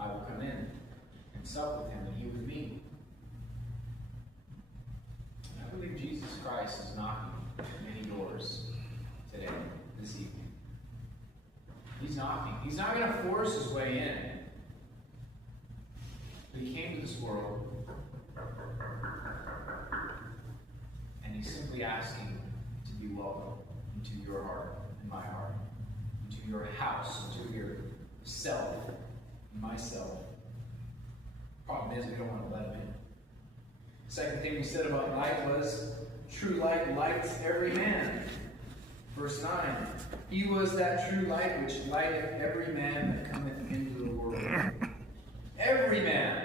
I will come in and sup with him and he with me. And I believe Jesus Christ is knocking at many doors today, this evening. He's knocking. He's not going to force his way in. But he came to this world and he's simply asking to be welcome into your heart and my heart, into your house, into yourself and myself. Problem is, we don't want to let him in. The second thing we said about light was, true light lights every man. Verse 9, he was that true light which lighteth every man that cometh into the world. Every man.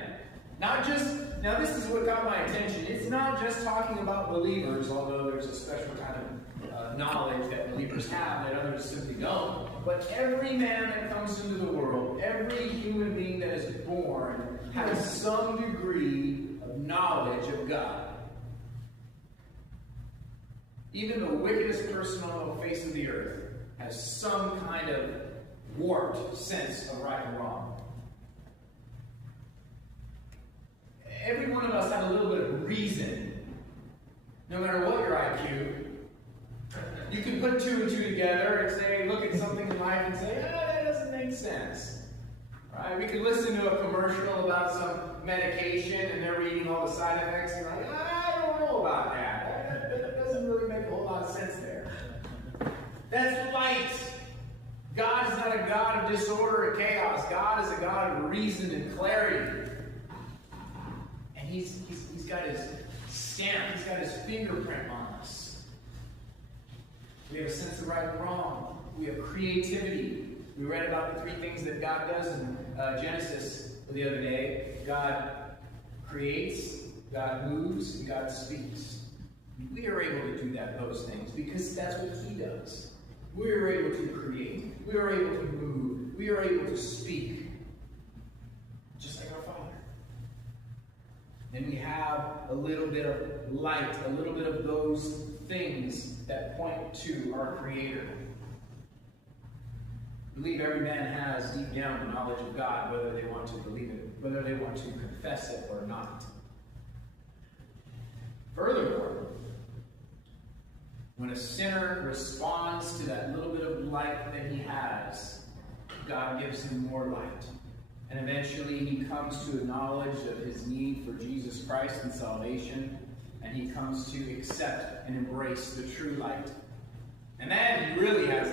Not just, now this is what got my attention. It's not just talking about believers, although there's a special kind of knowledge that believers have that others simply don't. But every man that comes into the world, every human being that is born, has some degree of knowledge of God. Even the wickedest person on the face of the earth has some kind of warped sense of right and wrong. Every one of us have a little bit of reason, no matter what your IQ. You can put two and two together and say, look at something in life and say, that doesn't make sense. Right? We can listen to a commercial about some medication and they're reading all the side effects and you're like, I don't know about that. That doesn't really make a whole lot of sense there. That's light. God is not a God of disorder or chaos. God is a God of reason and clarity. And he's got his stamp, he's got his fingerprint on us. We have a sense of right and wrong. We have creativity. We read about the three things that God does in Genesis the other day. God creates, God moves, and God speaks. We are able to do those things because that's what he does. We are able to create. We are able to move. We are able to speak. Just like our Father. Then we have a little bit of light, a little bit of those things that point to our Creator. I believe every man has deep down the knowledge of God, whether they want to believe it, whether they want to confess it or not. Furthermore, when a sinner responds to that little bit of light that he has, God gives him more light. And eventually he comes to a knowledge of his need for Jesus Christ and salvation, and he comes to accept and embrace the true light. And then he really has